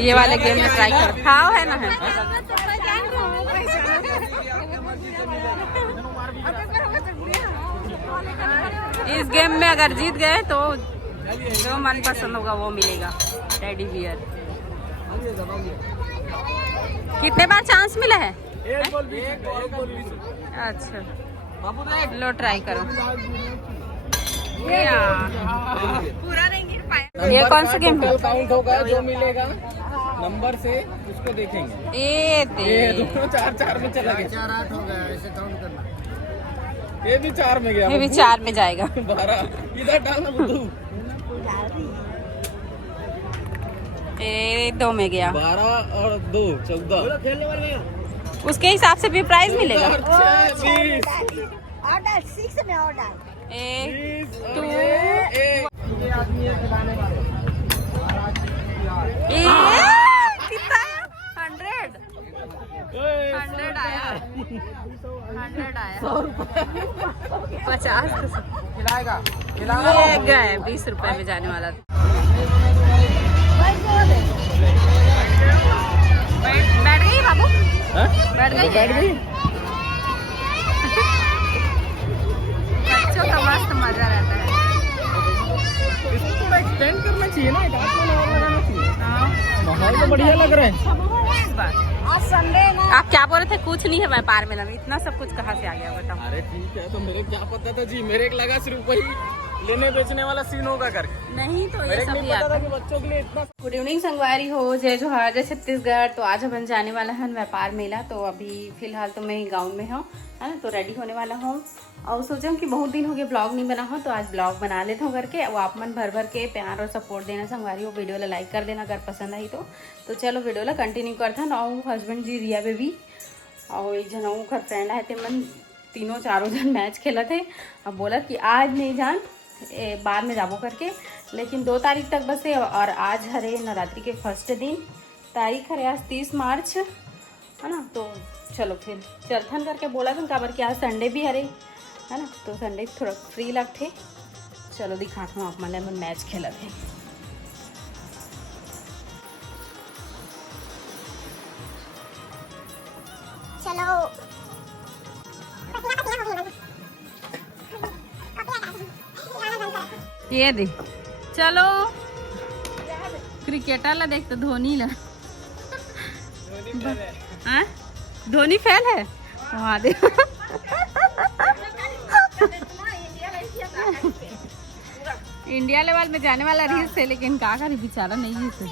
ये वाले गेम में ट्राई कर। हाँ है ना है। इस गेम में अगर जीत गए तो जो मन पसंद होगा वो मिलेगा, टेडी बियर। कितने बार चांस मिला है? अच्छा लो ट्राई करो। पूरा नहीं गिर पाया। ये कौन सा गेम है? काउंट होगा, जो मिलेगा नंबर से उसको देखेंगे। ये दोनों 4-4 में चला गया। 4-8 हो गया, ऐसे काउंट करना। ये भी 4 में गया। ये भी 4 में जाएगा। 12 इधर डालना बुद्धू। ये 2 में गया। 12 और 2 14। खेलने वाले उसके हिसाब से भी प्राइस मिलेगा। 20 ऑर्डर 6 में ऑर्डर 1 2 कितना 100 आया। 100 आया। 50 ये गए 20 रुपए में जाने वाला था। बैठ गई बाबू? बैठ गई? बच्चों का मस्त मजा रहता है। इसको थोड़ा एक्सटेंड करना चाहिए ना, और लगाना चाहिए। माहौल तो बढ़िया लग रहा है। आज संडे ना। आप क्या बोल रहे थे? कुछ नहीं है व्यापार मेला में, इतना सब कुछ कहाँ से आ गया बताओ? अरे ठीक है, तो मेरे क्या पता था जी, मेरे एक लगा सिर्फ वही लेने बेचने वाला सीन होगा करके। नहीं तो ये सब नहीं पता था कि बच्चों के लिए इतना। गुड इवनिंग संगवारी हो, जय जोहार, जय छत्तीसगढ़। तो आज अपन जाने वाला है व्यापार मेला। तो अभी फिलहाल तो मैं गाँव में हूँ, है ना, तो रेडी होने वाला हूँ और सोचा कि बहुत दिन हो गए ब्लॉग नहीं बना हो, तो आज ब्लॉग बना लेता हूँ करके। वो आप मन भर भर के प्यार और सपोर्ट देना संगवारी हो। वीडियो ला लाइक कर देना अगर पसंद आई तो चलो वीडियो ला कंटिन्यू करता ना। हस्बैंड जी रिया बेबी और एक जन घर फ्रेंड आए थे, मन तीनों चारों जन मैच खेला थे। अब बोला कि आज नहीं जान, बाद में जाबो करके, लेकिन 2 तारीख तक बस है। और आज हरे नवरात्रि के फर्स्ट दिन, तारीख हरे आज 30 मार्च, है ना। तो चलो फिर चलथन करके बोला था काबर कि आज संडे भी हरे, है ना, तो संडे थोड़ा फ्री लगते। चलो दिखाता हूँ आप मन मैच खेला थे। चलो ये दे चलो क्रिकेटर ला देख, तो धोनी ला। हाँ? धोनी फैल है वहाँ दे। इंडिया लेवल में जाने वाला रील्स है, लेकिन का करी बेचारा नहीं है से।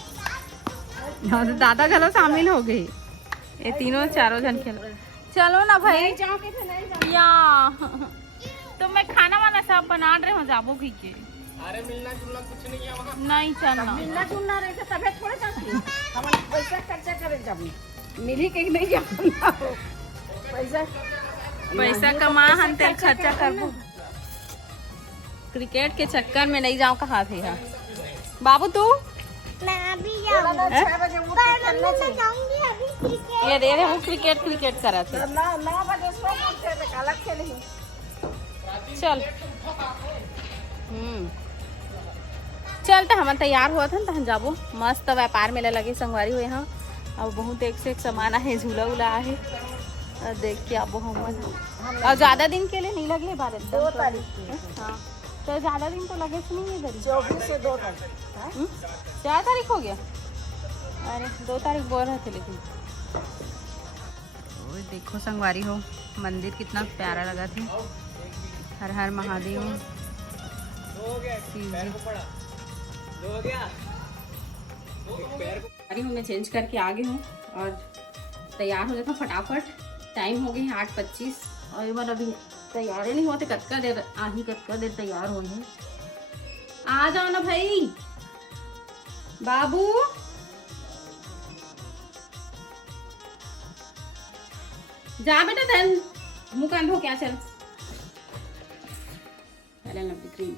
तो दादा चलो शामिल हो गए, ये तीनों चारों जन खेल। चलो ना भाई या तो मैं खाना वाना सब बना रहे हो, जाबो की के। अरे मिलना जुलना कुछ नहीं है वहाँ। नहीं चलना, मिलना जुलना रहे तबे थोड़े जाती हम पैसा खर्चा करे जब मिली के नहीं जाना पैसा कमा हम तेल खर्चा करबो। क्रिकेट के चक्कर में नहीं जाऊँ कहाँ थे। हाँ बाबू तू? मैं अभी जाऊंगी 6 बजे उठ के खेलने जाऊंगी अभी क्रिकेट। ये दे रहे हूँ क्रिकेट करा थे। 9 बजे सो उठे तो अलग खेली। चल चल तो हम तैयार हुआ था ना, तो हम जाबो मस्त व्यापार मेला लगे संगवारी हो यहाँ। और बहुत एक से एक सामान है, झूला उला है, देख के आबो हम। और ज्यादा दिन के लिए नहीं लगे 2 तारीख। हाँ तो ज्यादा दिन तो लगे नहीं है इधर। 24 से 2 तारीख 4 तारीख हो गया। अरे 2 तारीख बोल रहे थे लेकिन। ओए देखो संगवारी हो, मंदिर कितना प्यारा लगा था। हर हर महादेव। मैं चेंज करके आ गई हूँ और तैयार हो जाता हूँ फटाफट। टाइम हो गई 8:25 और बार अभी तैयार ही नहीं हुआ थे। कतका देर तैयार हो गए। आ जाओ ना भाई बाबू। जा बेटा धन मुँह कान धो क्या। चल फेयर लवली क्रीम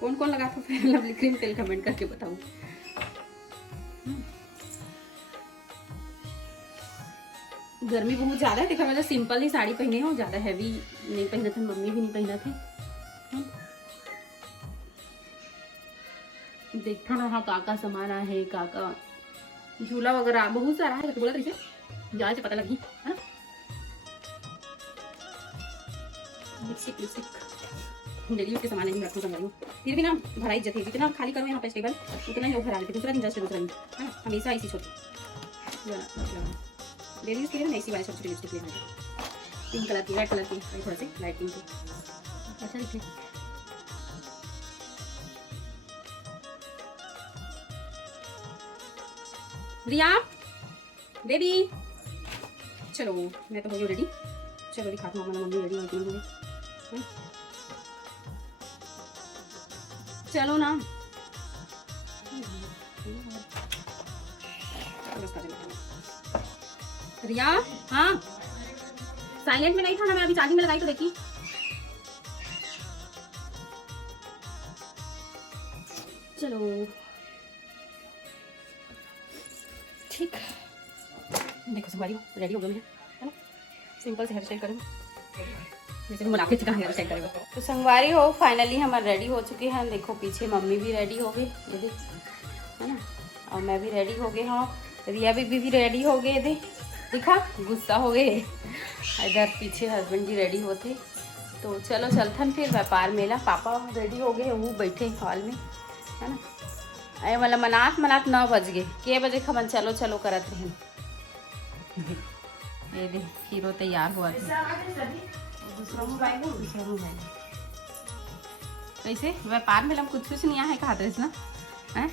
कौन कौन लगा था? फेयर लवली क्रीम तेल कमेंट करके बताओ। गर्मी बहुत ज्यादा है, देखा मैं सिंपल ही साड़ी पहने हो, ज्यादा हैवी नहीं पहने थे, मम्मी भी नहीं पहना थे। देखा ना हाँ काका सामान है, काका झूला वगैरह बहुत सारा है। बोला तरीके जाए से पता लगी है ना। लिपस्टिक डेली उसके सामान नहीं रखो संभालो, फिर भी ना भरा इज्जत है। जितना खाली करो यहाँ पे टेबल उतना ही लोग भरा लेते। दूसरा दिन जस्ट दूसरा दिन है ना, हमेशा ऐसी छोटी डेली यूज के लिए ना ऐसी वाली छोटी छोटी लिपस्टिक लेना है। पिंक कलर की, रेड कलर की, थोड़ा सी लाइट पिंक की, अच्छा दिखे। रिया बेबी चलो, मैं तो हो गई रेडी। चलो दिखाती हूँ मम्मी रेडी होती है। चलो ना रिया। हाँ साइलेंट में नहीं था ना, मैं अभी चार्जिंग में लगाई तो देखी। चलो ठीक, देखो संभाली रेडी हो गई है ना। सिंपल से हेयर स्टाइल करूँ जैसे मुनाफिक का हेयर स्टाइल करेगा। तो संगवारी हो फाइनली हम रेडी हो चुके हैं। देखो पीछे मम्मी भी रेडी हो गई है ना, और मैं भी रेडी हो गई हूँ। रिया भी रेडी हो गए थे, दिखा गुस्सा हो गए। इधर पीछे हस्बैंड जी रेडी होते। तो चलो चलथन फिर व्यापार मेला। पापा रेडी हो गए, वो बैठे हॉल में है ना। अरे मतलब मनात 9 बज गए, के बजे खमन चलो चलो करत रहे। ये देख हीरो तैयार हुआ था। दूसरा मोबाइल कैसे व्यापार में कुछ नहीं है कहा था ना है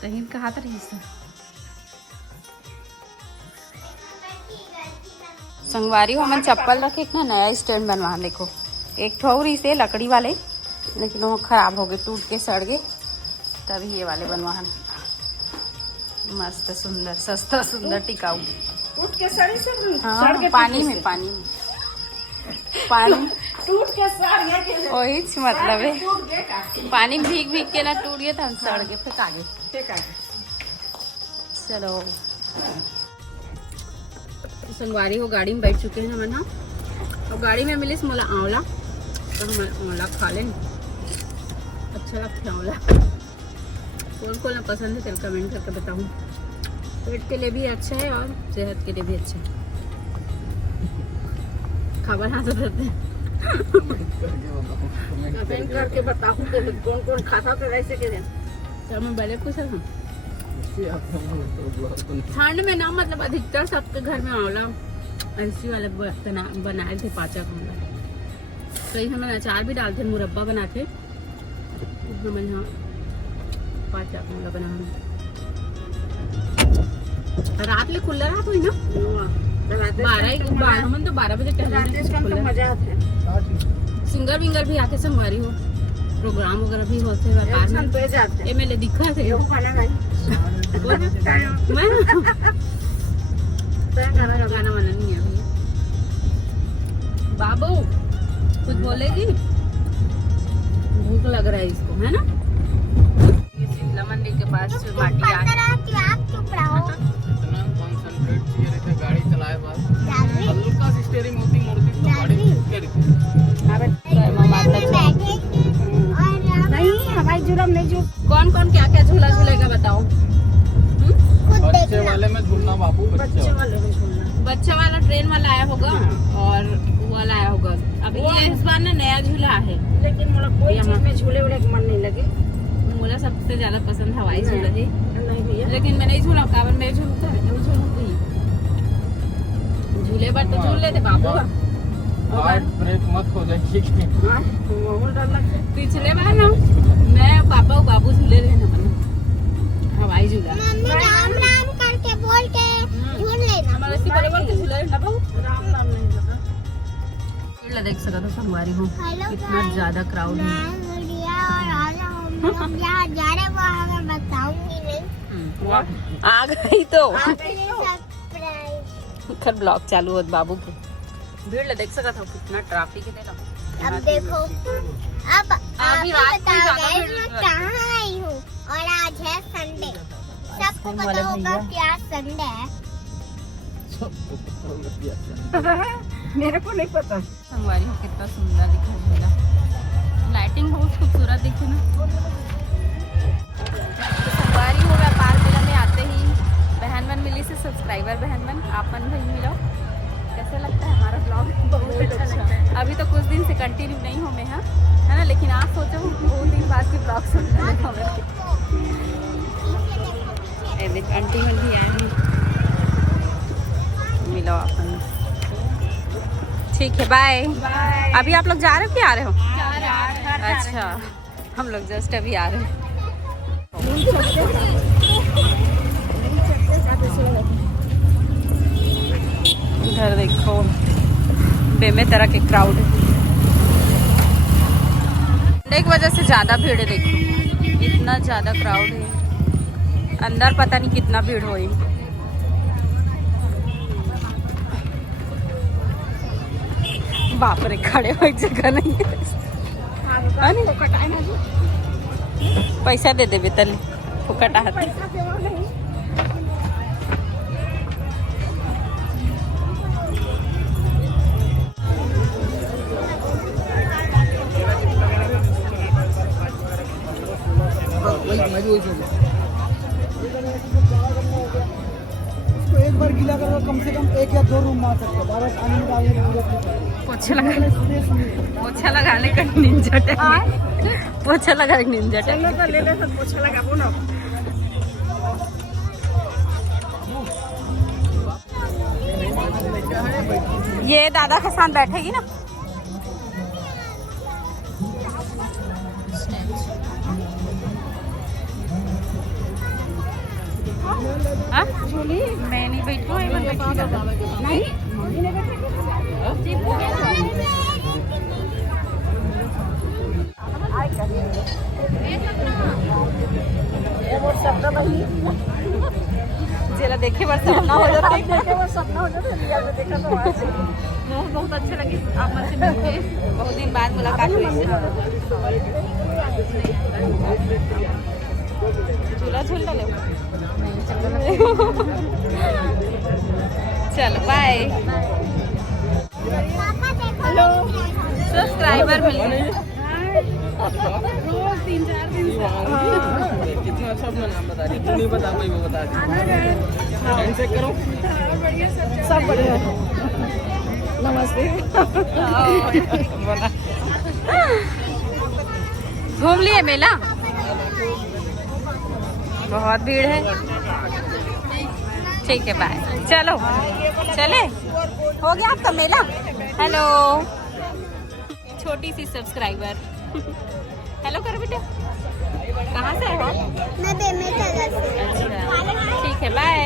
तहीं कहा था रही। संगवारी हो मन चप्पल रखे ना नया स्टैंड बनवा। देखो एक ठौरी से लकड़ी वाले, लेकिन वो खराब हो गए, टूट के सड़ गए। तभी ये वाले बनवाहन मस्त सुंदर सस्ता सुंदर टिकाऊ। टूट के सड़ी से हाँ, पानी में टूट के सड़ गए। वही मतलब है, पानी भीग के ना टूट गया था, हम सड़ गए फिर आगे। चलो संगवारी हो गाड़ी में बैठ चुके हैं हम ना, और गाड़ी में मिली मोला आंवला, तो हम आंवला खा लें। अच्छा लगता है आंवला। कौन कौन पसंद है चल कमेंट करके बताऊँ। पेट के लिए भी अच्छा है और सेहत के लिए भी अच्छा है। खबर हाँ तो देते कमेंट करके बताऊँ कौन कौन खाता तो कैसे के दिन। तो मैं बड़े खुश हूँ। ठंड में ना मतलब अधिकतर सबके घर में आंवला ऐसी वाला बनाए थे, पाचक आंवला। कई हम अचार भी डालते, मुरब्बा बनाते। हम यहाँ पाचक आंवला बना रात में खुला रात हुई ना 12 हम तो 12 बजे टहलने मजा आता है। सिंगर विंगर भी आते संगवारी हो, प्रोग्राम वगैरह भी होते व्यापार में। ये मेले दिखा थे गाना वाना नहीं है। बाबू कुछ बोलेगी, भूख लग रहा है इसको है ना। ये शिमला मंदिर के पास माटी गाड़ी चलाए हल्का सी स्टीयरिंग होती मोड़ती तो गाड़ी नहीं हवाई झूला नहीं झूल। कौन क्या क्या झूला झूलेगा बताओ। बच्चे वाले में झूलना बाबू, बच्चे वाले में झूलना। बच्चा वाला ट्रेन वाला आया होगा और वो वाला आया होगा। अब ये इस बार ना नया झूला है, लेकिन मोला कोई चीज में झूले वूले मन नहीं लगे। मुझे सबसे ज्यादा पसंद हवाई झूला है, नहीं भैया लेकिन मैं नहीं झूला। काबर मैं झूलता है झूले पर तो झूल लेते बाबू। हार्ट ब्रेक मत हो जाएगी। पिछले बार ना मैं पापा और बाबू झूले रहे ना हवाई झूला। राम राम करके बोल के झूल लेना। हमारे इसी बराबर के झूला ना बाबू। राम नाम नहीं पता। ये देख सकते हो संगवारी हो कितना ज्यादा क्राउड है। यहाँ जा रहे वो हमें बताऊंगी नहीं। आ गई तो सरप्राइज। खर ब्लॉग चालू हो बाबू के। भीड़ देख सकता था कितना ट्रैफिक है। अब देखो अब अभी रात को ज्यादा भीड़ मैं कहाँ आई हूँ और आज है संडे। सबको पता होगा कि आज संडे है। मेरे को नहीं पता। संगवारी हो कितना सुंदर दिखा झूला। लाइटिंग बहुत खूबसूरत दिखी ना। सब्सक्राइबर बहन बन आप मन भाई मिलो, कैसे लगता है हमारा ब्लॉग? बहुत अच्छा लगता है। अभी तो कुछ दिन से कंटिन्यू नहीं हो मैं, हाँ है ना, लेकिन आप सोचो बहुत दिन बाद की ब्लॉग सुनने लगा मेरे। देख आंटी मन भी आए हैं, मिलो अपन। ठीक है, बाय। अभी आप लोग जा रहे हो कि आ रहे हो? अच्छा, हम लोग जस्ट अभी आ रहे हैं। इधर देखो बेमे तरह के क्राउड है, एक वजह से ज्यादा भीड़ है। देखो इतना ज्यादा क्राउड है, अंदर पता नहीं कितना भीड़ होई। बाप रे, खड़े हो एक जगह नहीं है। पैसा दे देवे तले फुकट हाथ। एक बार गीला करो, कम से कम 1 या 2 रूम मार सकते हो। बार पानी में डालने की जरूरत नहीं। पोछा लगाने का निंजट है। पोछा लगाने का निंजट है। ये दादा के साथ बैठेगी ना। हाँ? मैं नहीं बैठू, नहीं जिला देखे बार सपना हो जाता है। बहुत अच्छे लगे आप मन से मिलके, बहुत दिन बाद मुलाकात हुई। झूला झूल डाले चलो बाय। हेलो, सब्सक्राइबर मिल गए रोज 3-4 दिन से। कितना अच्छा अपना नाम बता रही, तू नहीं बता पाई वो बता दी। हैंड चेक करो, सब बढ़िया। नमस्ते। घूम लिए मेला? बहुत भीड़ है। ठीक है, बाय। चलो चले, हो गया आपका मेला। हेलो, छोटी सी सब्सक्राइबर। हेलो करो बेटा, कहाँ से हो? मैं बेमे तरह से। अच्छा, ठीक है, बाय।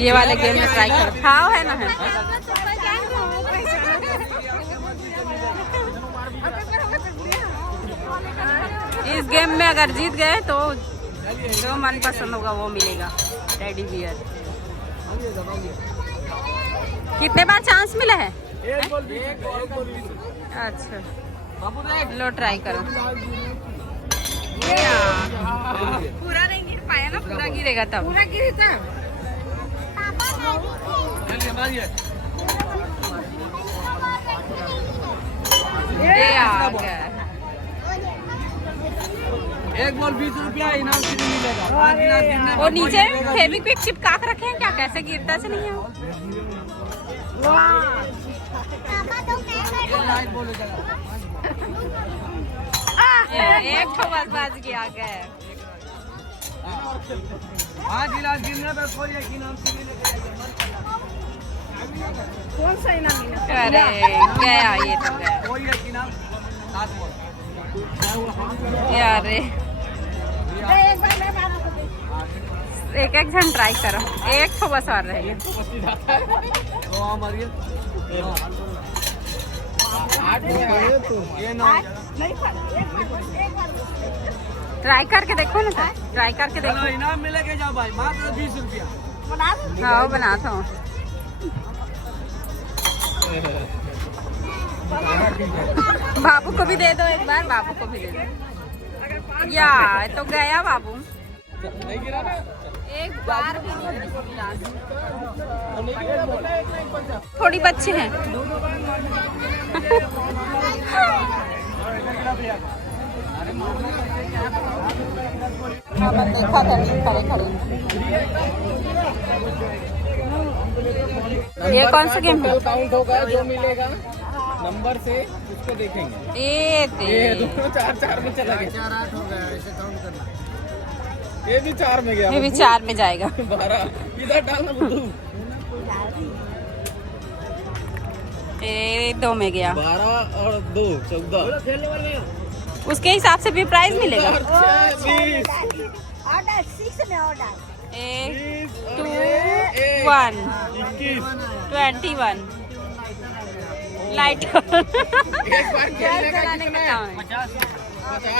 ये वाले गेम में ट्राई करो। खाओ है ना है। इस गेम में अगर जीत गए तो जो मन पसंद होगा वो मिलेगा, टेडी बियर। कितने बार चांस मिला है? अच्छा, लो ट्राई करो। पूरा नहीं गिर पाया ना, पूरा गिरेगा तब। पूरा गिरे तब। ये आ गया। एक बॉल 20 रुपया इनाम से मिलेगा। और नीचे फेविक्विक चिपका के रखे हैं क्या? कैसे गिरता से नहीं है? पापा तो मैं एक तो बस बाज गया गए। आज गिलास गिरना तो कोई एक इनाम से मिलेगा। कौन सा इनाम मिला? अरे गया, ये तो गया कोई एक इनाम 7 बॉल। यार। एक बार मैं मारा तो एक जन ट्राई करो, एक तो बस और रहेगा। तो हमारी ये 8 ये 9 नहीं था। एक बार ट्राई करके देखो ना सर, ट्राई करके देखो। इनाम मिलेगा जाओ भाई, मात्र 20 रुपया। बना दो। हाँ बनाता हूँ। बाबू को भी दे दो एक बार, बाबू को भी दे दो। या तो गया बाबू, नहीं गिरा ना एक बार भी नहीं। थोड़ी बच्चे हैं। देखा था नहीं खड़े खड़े। ये कौन सा गेम है? काउंट होगा, जो मिलेगा नंबर से उसको देखेंगे। ये दोनों 4-4 में चला गया। 4-8 हो गया, ऐसे काउंट करना। ये भी 4 में गया। ये भी 4 में जाएगा। 12 इधर डालना बुद्धू। ये 2 में गया। 12 और 2 14। उसके हिसाब से भी प्राइस मिलेगा। 20 ऑर्डर 6 में ऑर्डर 1 2 1 21 लाइट। एक बार खेलने का कितना है? 50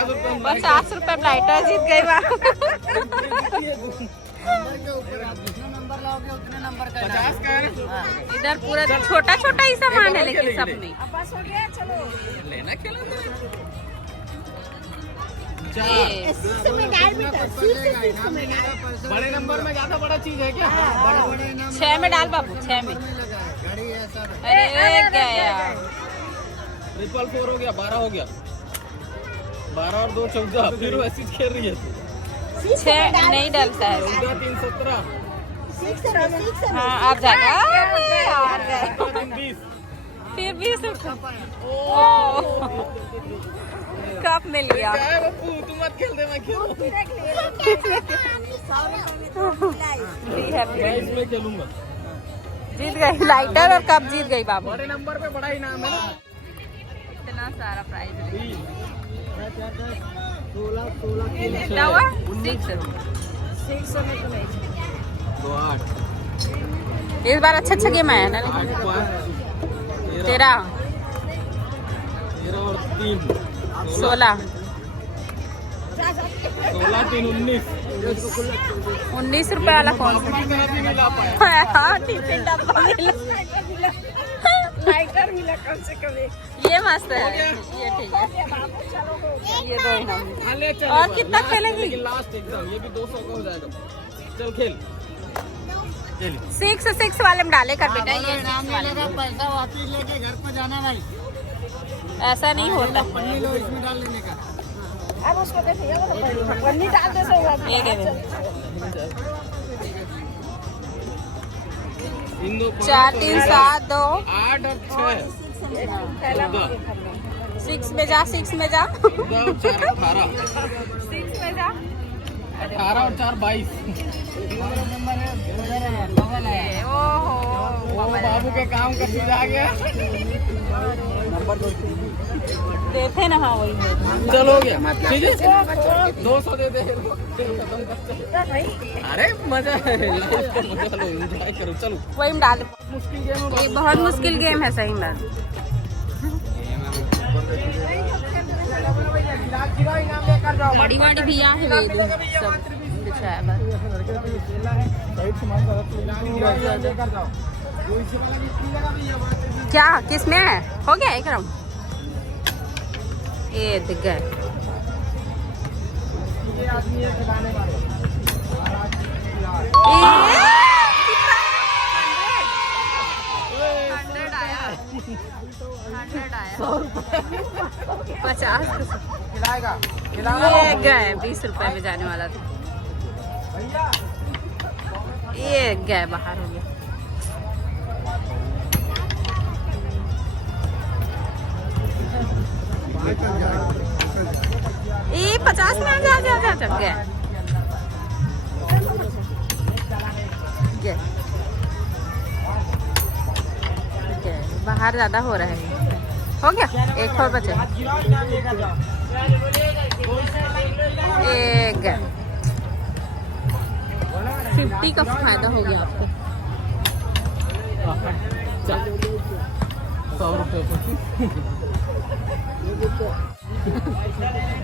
रुपए। 50 रुपए लाइटर जीत गई। नंबर लाओगे उतने नंबर का 50 का है। इधर पूरा छोटा छोटा ही सामान है लेकिन सब में। अब बस हो गया, चलो लेना खेला ये 6 में डाल बेटा, 6 में डाल। बड़े नंबर में ज्यादा बड़ा चीज है क्या? 6 में डाल बाबू, 6 में। अरे गया। 444 हो गया, 12 हो गया। 12 और 2 14। फिर वैसी खेल रही है तू। 6 नहीं डलता है। 14 3 17। 6 में हाँ आप जाएगा। और गए। 20। फिर 20 रुपए। कप मिल गया। क्या है बप्पू, तू मत खेल दे, मैं खेलूं। मैं इसमें खेलूंगा। जीत गई लाइटर और कप जीत गई बाबू। बड़े नंबर पे बड़ा इनाम है ना। इतना सारा प्राइज है। 16 कितना हुआ? 6। 2 8 इस बार अच्छा गेम आया ना। 8 5 13 13 और 3 16 16 3 19। 19 रुपए वाला कौन सा? नहीं मिला पाया। हाँ टिफिन डब्बा मिला। लाइटर मिला कम से कम एक। ये मस्त है, ये ठीक है। बाबू चलो हो गया। ये 2 इनाम। हाँ, ले चल और एक बार। कितना लास्ट, खेलेंगी? लेकिन लास्ट एकदम ये भी 200 का हो जाएगा। चल खेल। 6 वाले में डाले कर बेटा। ये इनाम मिलेगा, पैसा वापिस लेके घर पे जाना भाई। ऐसा नहीं होता। पन्नी लो, इसमें डाल लेने का। अब उसको देखिए, पन्नी डाल दे सो ये गेम 4 3 7 2 8 और 6 6 में जा, 6 में जा, 14 4 18 6 में जा। 18 और 4 22। ओहो ओ बाबू के काम का चीज आ गया। देते ना। हाँ वही चल हो गया, ठीक है। 200 दे दे, खत्म करते हैं। अरे मजा है, लाइफ का मजा लो, एंजॉय करो। चलो वही में डाल। मुश्किल गेम है। ये बहुत मुश्किल गेम है सही में। गाड़ी वाड़ी भी यहाँ है, सब बिछाया बस। क्या किस में है? हो गया एक राउंड। ये दिख गए। आया 50 ये गए। 20 रुपए में जाने वाला था, ये गए बाहर हो गया। ये 50 में जा जा जा जा गए। बाहर ज्यादा हो रहा है। हो गया, एक और बचे। एक 50 का फायदा हो गया आपको। 100 रुपए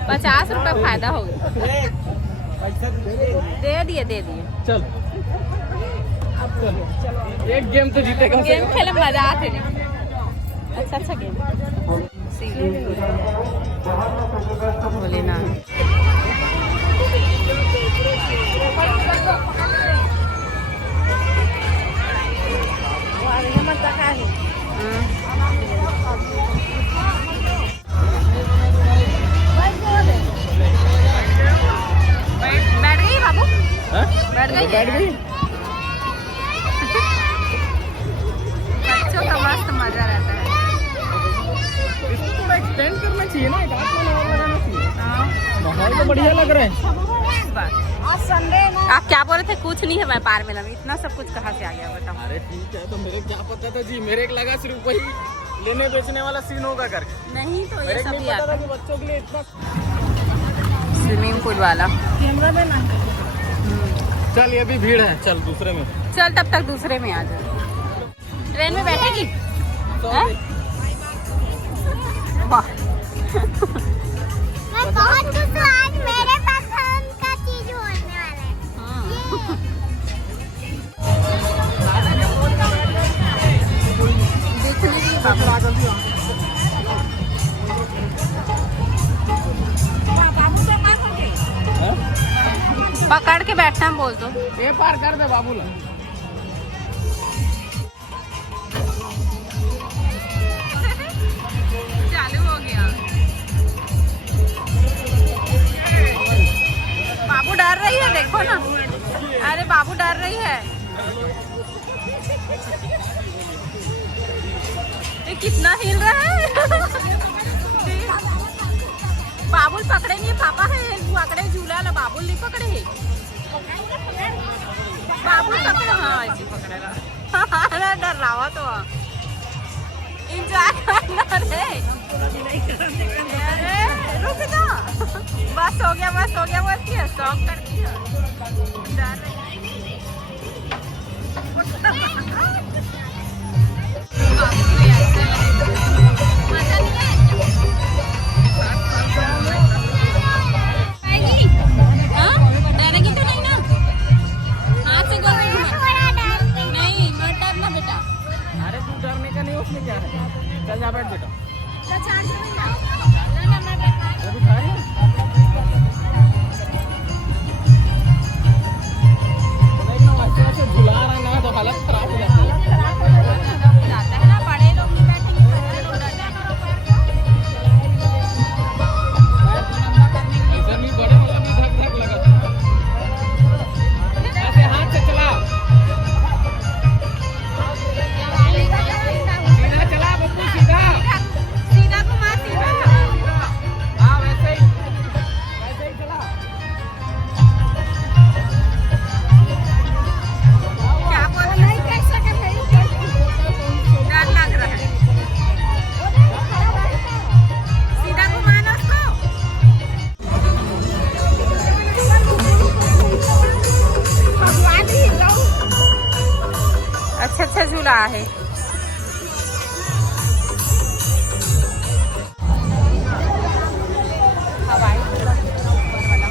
50 रुपए फायदा हो गया। दे दिए चल एक गेम तो जीतेगा। गेम खेले मजा आते नहीं। अच्छा गेम बोले ना। हाँ? बैठ गई बैठ गई। बच्चों का मस्त मजा रहता है। इसको थोड़ा एक्सटेंड करना चाहिए ना, एक आध महीना और लगाना चाहिए। हाँ, माहौल तो बढ़िया लग रहा है। इस बार आज संडे ना। आप क्या बोल रहे थे? कुछ नहीं है व्यापार मेला में, इतना सब कुछ कहाँ से आ गया बताओ। अरे ठीक है, तो मेरे क्या पता था जी, मेरे को लगा सिर्फ वही लेने बेचने वाला सीन होगा करके। नहीं तो मेरे ये को सब नहीं ही पता आता था कि बच्चों के लिए इतना। स्विमिंग पूल वाला। कैमरा में ना। चल ये भी भीड़ है, चल दूसरे में। चल तब तक दूसरे में आ जाओ। ट्रेन में बैठेगी? हैं? वाह, मैं बहुत खुश हूँ, आज मेरे पसंद का चीज होने वाला है। देखने की बाबू। बाबू तो मार होंगे। हाँ? पकड़ के बैठना बोल दो। ये पार कर दे बाबूला। चालू हो गया। बाबू डर रही है, देखो ना। अरे बाबू डर रही है। ये कितना हिल रहा है। बाबुल पकड़े नहीं, पापा है पकड़े झूला ला, बाबुल नहीं पकड़े है। बाबुल पकड़े, हाँ ऐसे पकड़ेगा। अरे डर रहा हो तो इंजॉय करना रे। अरे रुक जा, बस हो गया बोलती है, शौक करती है। डर रही है। बाबू भी ऐसे मजा नहीं है। आएगी? हाँ? डरेगी तो नहीं ना? हाथ से गोल गोल घुमा। नहीं मत डरना बेटा। अरे तू डरने का नहीं, उसमें क्या है। चल जा बैठ बेटा। अभी खाए हैं? नहीं ना, ऐसे झुला रहा ना तो हालत खराब हो जाती है। जाता है ना, बड़े लोग नहीं बैठेंगे, बड़े लोग डर जाएंगे। ऐसा नहीं, बड़े वाला भी धक धक लगा। ऐसे हाथ से चला, सीधा चला बब्बू, सीधा। सीधा घुमा, सीधा। हाँ वैसे ही चला। क्या बोल रही है? डर लग रहा है। सीधा घुमाना उसको। अच्छा झूला है। हवाई झूला ऊपर वाला।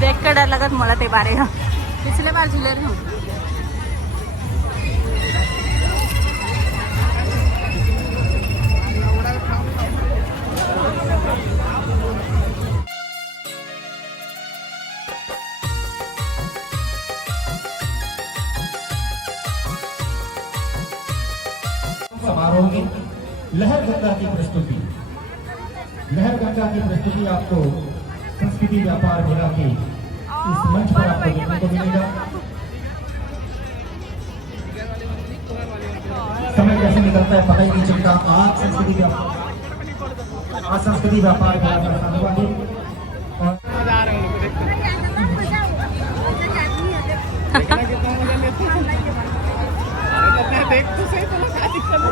देख कर डर लगत मला ते बारे हा। पिछले बार झूले रहे हूँ। समारोह में लहर गंगा की प्रस्तुति। लहर गंगा की प्रस्तुति आपको संस्कृति व्यापार मेला के इस मंच पर आपको देखने को मिलेगा। समय कैसे निकलता है पता ही नहीं चलता। आज संस्कृति व्यापार मेला का शुरुआत है और मजा आ रहा है उनको देखते। देखना कितना मजा लेते हैं। अरे तो मैं देख तो सही, तो क्या दिक्कत है।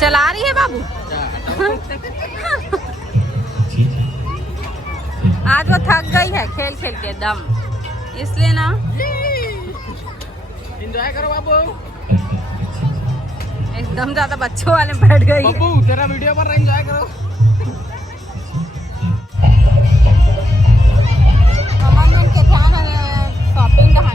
चला रही है बाबू। आज वो थक गई है खेल खेल के दम, इसलिए ना एंजॉय करो बाबू। एकदम ज्यादा बच्चों वाले बैठ गई है। बाबू तेरा वीडियो पर एंजॉय करो। मम्मा के ध्यान शॉपिंग कहाँ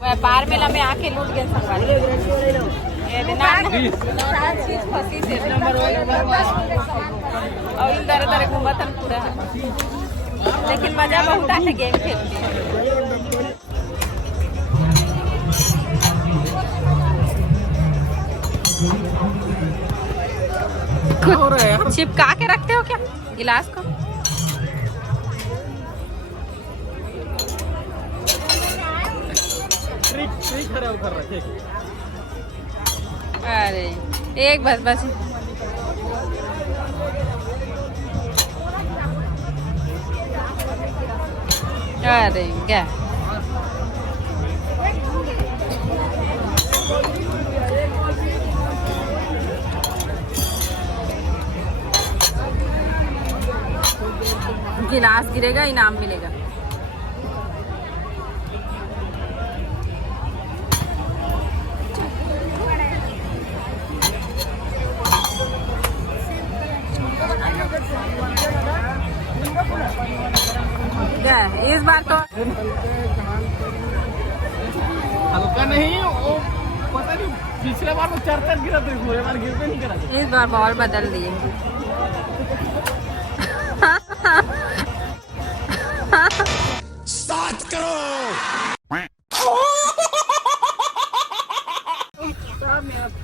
व्यापार मेला में आके लूट गए संगवारी। ये दिना चीज फंसी से और इन तरह तरह घूमत हम पूरा, लेकिन मजा बहुत आते गेम खेलते। चिपका के रखते हो क्या गिलास को? अरे एक बस अरे क्या गिलास गिरेगा, इनाम मिलेगा। इस बार तो हल्का नहीं, वो पता नहीं पिछले बार तो 4 गिरा थे, पूरे बार गिरते नहीं करा। इस बार बॉल बदल दिए।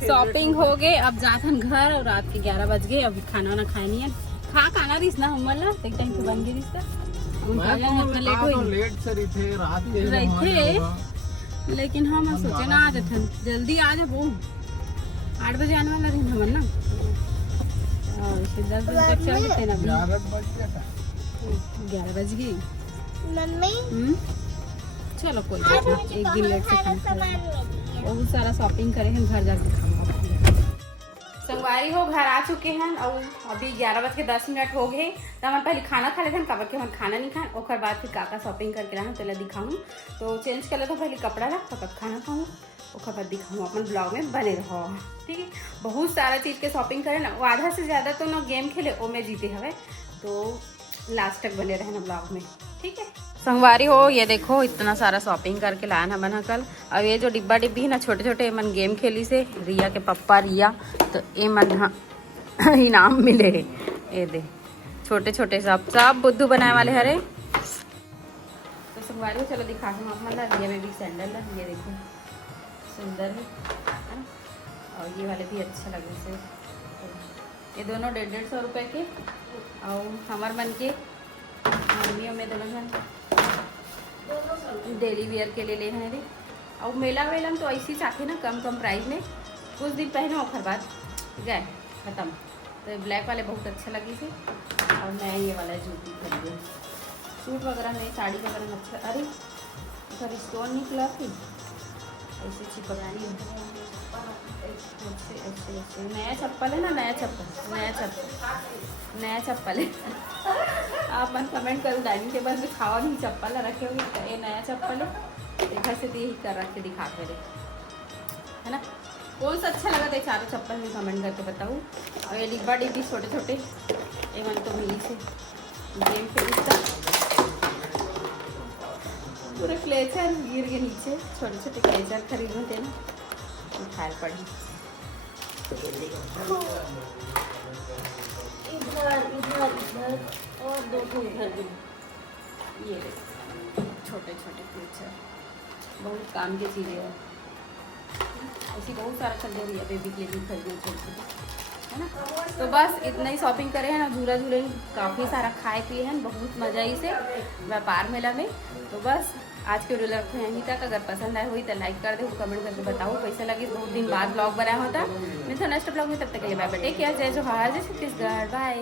शॉपिंग हो गए, अब जाथन घर और रात के 11 बज गए। अभी खाना वाना खाए नहीं है, खा खाना रही ना हम वाला एक टाइम पे बन गई रिश्ता। लेट से रही थे रात के लेकिन हम सोचे ना आ जाथन जल्दी आ जा। वो 8 बजे आने वाला रही हमन ना, और 10 बजे तक चल जाते ना। 11 बज गई मम्मी। चलो कोई बात नहीं, एक दिन लेट से बहुत सारा शॉपिंग करे हैं, घर जाके संगवारी हो घर आ चुके हैं और अभी 11:10 हो गए। तो हम पहले खाना खा लेते हैं, कबर के हम खाना नहीं खाएं, और बाद फिर काका शॉपिंग करके रहा तो दिखाऊँ। तो चेंज कर ले तो पहले कपड़ा रख, तब खाना खाऊँ, और बाद दिखाऊँ। अपन ब्लॉग में बने रहो, ठीक है। बहुत सारा चीज़ के शॉपिंग करे ना, वो आधा से ज़्यादा तो ना गेम खेले वो में जीते हवे, तो लास्ट तक बने रहे ना ब्लॉग में, ठीक है। संगवारी हो ये देखो इतना सारा शॉपिंग करके लाया ना बना कल। अब ये जो डिब्बा डिब्बी है ना छोटे छोटे, मन गेम खेली से रिया के पप्पा रिया, तो ये मन हाँ इनाम मिले। ये दे छोटे छोटे सब बुद्धू बनाए वाले हरे। तो संगवारी हो चलो दिखा दूँ आप मतलब। रिया में भी सैंडल है, ये देखो सुंदर है ना, और ये वाले भी अच्छा लगे से। ये दोनों 150-150 रुपये के, और हमार मन के मम्मियों में दोनों जन डेली वेयर के लिए ले हैं रे। और मेला वेला में तो ऐसी चाहते ना कम प्राइस में, कुछ दिन पहले ऑफर बाद गए ख़त्म। तो ब्लैक वाले बहुत अच्छे लगे थे, और मैं ये वाला जूती खरीदे। सूट वगैरह में, साड़ी वगैरह में अच्छा। अरे सर स्टोन निकला थी, ऐसे चिपकानी ऐसे। नया चप्पल है ना, नया चप्पल है। आप मन कमेंट करो, डाइनिंग टेबल में खावा नहीं चप्पल रखे होगी, ये नया चप्पल है। देखा से यही कर रख के दिखाते रहे है ना। कौन सा अच्छा लगा था चारों चप्पल में कमेंट करके बताऊँ। और ये डिब्बा डिब्बी छोटे छोटे ये मन तो मिली से गेम खेली था, पूरे क्लेचर गिर के नीचे, छोटे छोटे क्लेचर खरीदने थे ना, उठाए पड़ी। इधर और 2 इधर भी, ये छोटे छोटे क्लेचर बहुत काम की चीज़ें हैं। ऐसी बहुत सारा खरीदे हुई है, बेबी के लिए भी खरीदना छोटे है ना। तो बस इतना ही शॉपिंग करे हैं ना, झूला झूले काफ़ी सारा खाए पिए हैं, बहुत मज़ा ही से व्यापार मेला में। तो बस आज के वीडियो रखते हैं यहीं तक। अगर पसंद आए हुई तो लाइक कर दे, कमेंट करके बताओ कैसा लगे। बहुत दिन बाद ब्लॉग बनाया होता। मैं तो नेक्स्ट ब्लॉग में, तब तक के लिए बाय बाय, टेक केयर, जय जोहार, जय छत्तीसगढ़, बाय।